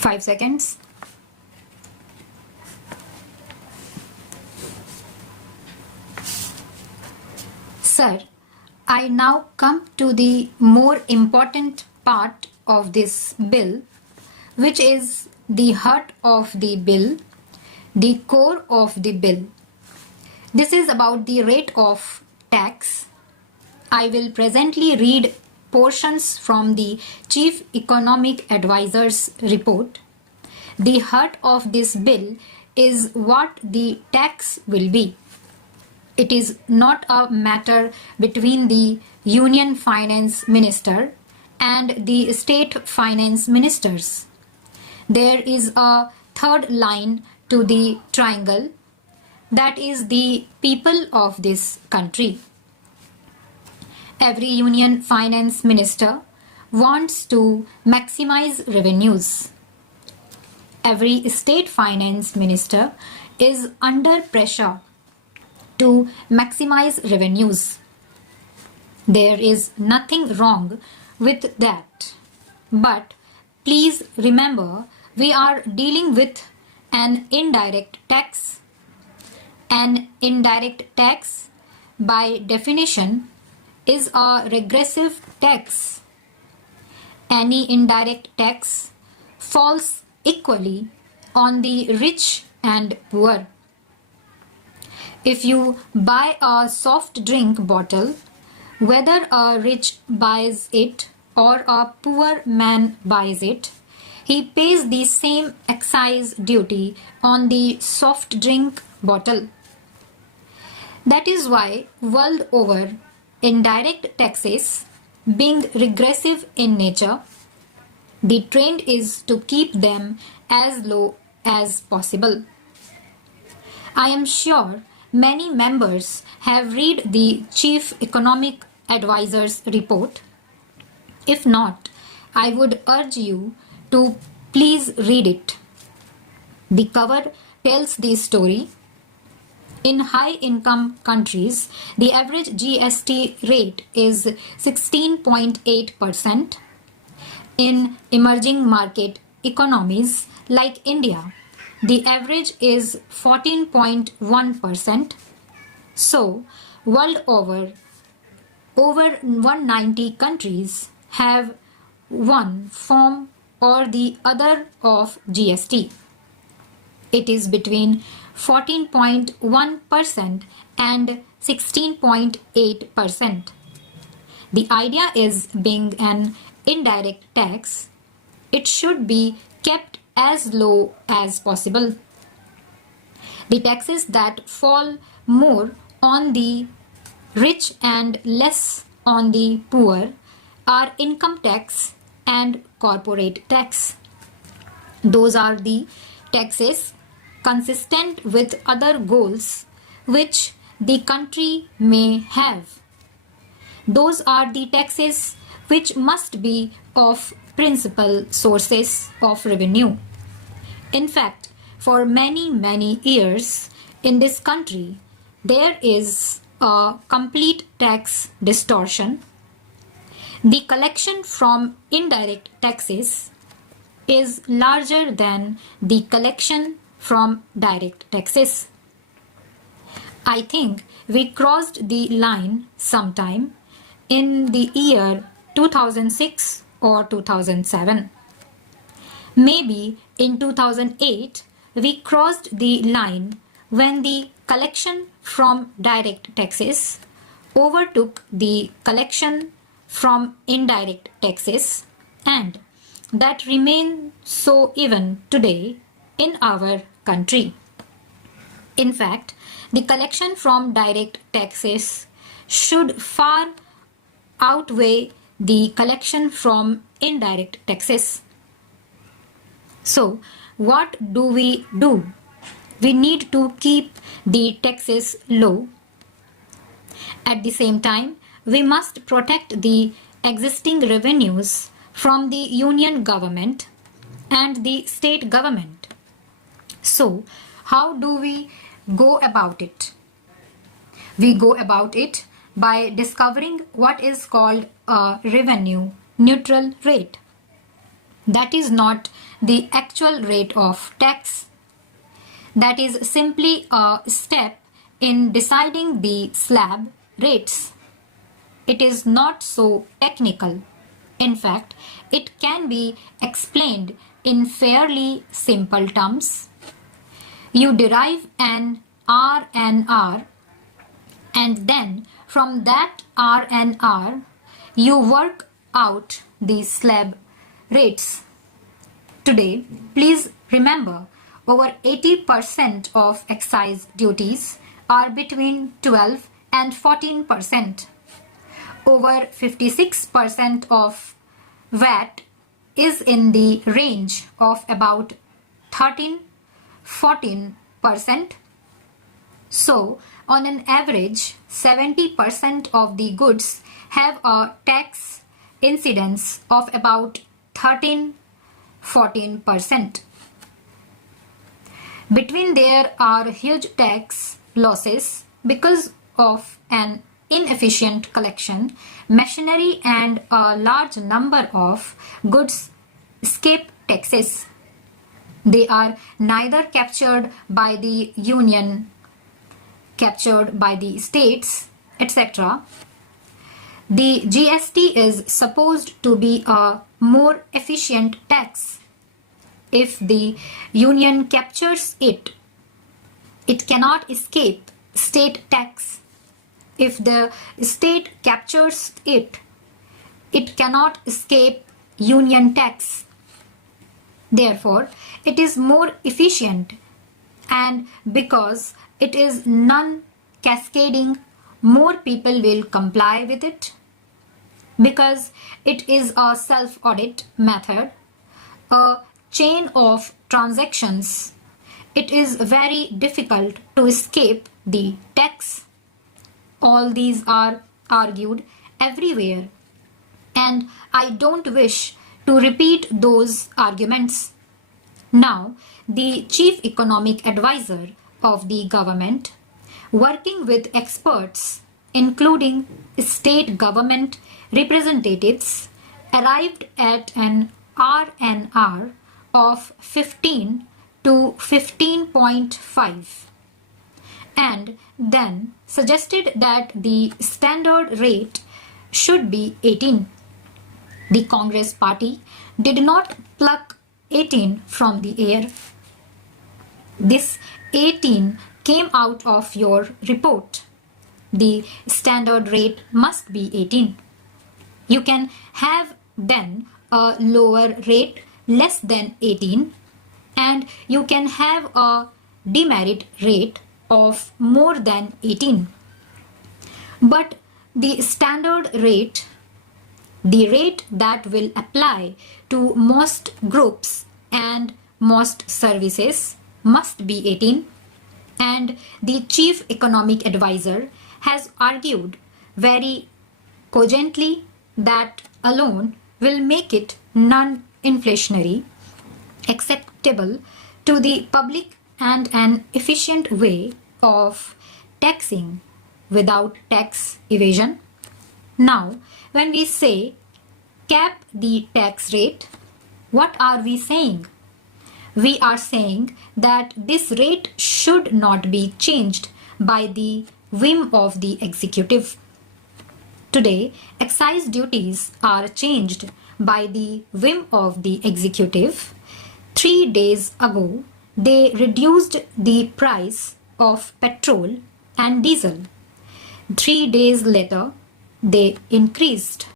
5 seconds. Sir, I now come to the more important part of this bill, which is the heart of the bill, the core of the bill. This is about the rate of tax. I will presently read portions from the Chief Economic Advisor's report. The heart of this bill is what the tax will be. It is not a matter between the Union Finance Minister and the State Finance Ministers. There is a third line to the triangle, that is the people of this country. Every Union Finance Minister wants to maximize revenues. Every State Finance Minister is under pressure to maximize revenues. There is nothing wrong with that. But please remember, we are dealing with an indirect tax. An indirect tax, by definition, is a regressive tax. Any indirect tax falls equally on the rich and poor. If you buy a soft drink bottle, whether a rich buys it or a poor man buys it, he pays the same excise duty on the soft drink bottle. That is why, world over, indirect taxes, being regressive in nature, the trend is to keep them as low as possible. I am sure many members have read the Chief Economic Advisor's report. If not, I would urge you to please read it. The cover tells the story. In high-income countries, the average GST rate is 16.8%. In emerging market economies like India, the average is 14.1%. So, world over 190 countries have one form or the other of GST. It is between 14.1% and 16.8%. The idea is, being an indirect tax, it should be kept as low as possible. The taxes that fall more on the rich and less on the poor are income tax and corporate tax. Those are the taxes consistent with other goals which the country may have. Those are the taxes which must be of principal sources of revenue. In fact, for many years in this country, there is a complete tax distortion. The collection from indirect taxes is larger than the collection from direct taxes. I think we crossed the line sometime in the year 2006 or 2007. Maybe in 2008 we crossed the line when the collection from direct taxes overtook the collection from indirect taxes, and that remains so even today in our country. In fact, the collection from direct taxes should far outweigh the collection from indirect taxes. So, what do? We need to keep the taxes low. At the same time, we must protect the existing revenues from the union government and the state government. So, how do we go about it? We go about it by discovering what is called a revenue neutral rate. That is not the actual rate of tax. That is simply a step in deciding the slab rates. It is not so technical. In fact, it can be explained in fairly simple terms. You derive an RNR, and then from that RNR you work out the slab rates. Today, please remember, over 80% of excise duties are between 12 and 14%. Over 56% of VAT is in the range of about 13-14%. So, on an average, 70% of the goods have a tax incidence of about 13-14%. Between there are huge tax losses because of an inefficient collection machinery, and a large number of goods escape taxes. They are neither captured by the union, captured by the states, etc. The GST is supposed to be a more efficient tax. If the union captures it, it cannot escape state tax. If the state captures it, it cannot escape union tax. Therefore, it is more efficient, and because it is non-cascading, more people will comply with it. Because it is a self-audit method, a chain of transactions, it is very difficult to escape the tax. All these are argued everywhere, and I don't wish to repeat those arguments. Now, the Chief Economic Advisor of the government, working with experts, including state government representatives, arrived at an RNR of 15 to 15.5. and then suggested that the standard rate should be 18. The Congress party did not pluck 18 from the air. This 18 came out of your report. The standard rate must be 18. You can have then a lower rate less than 18, and you can have a demerit rate of more than 18. But the standard rate, the rate that will apply to most groups and most services, must be 18. And the Chief Economic Advisor has argued very cogently that alone will make it non-inflationary, acceptable to the public, and an efficient way of taxing without tax evasion. Now, when we say cap the tax rate, what are we saying? We are saying that this rate should not be changed by the whim of the executive. Today, excise duties are changed by the whim of the executive. 3 days ago, they reduced the price of petrol and diesel. 3 days later, they increased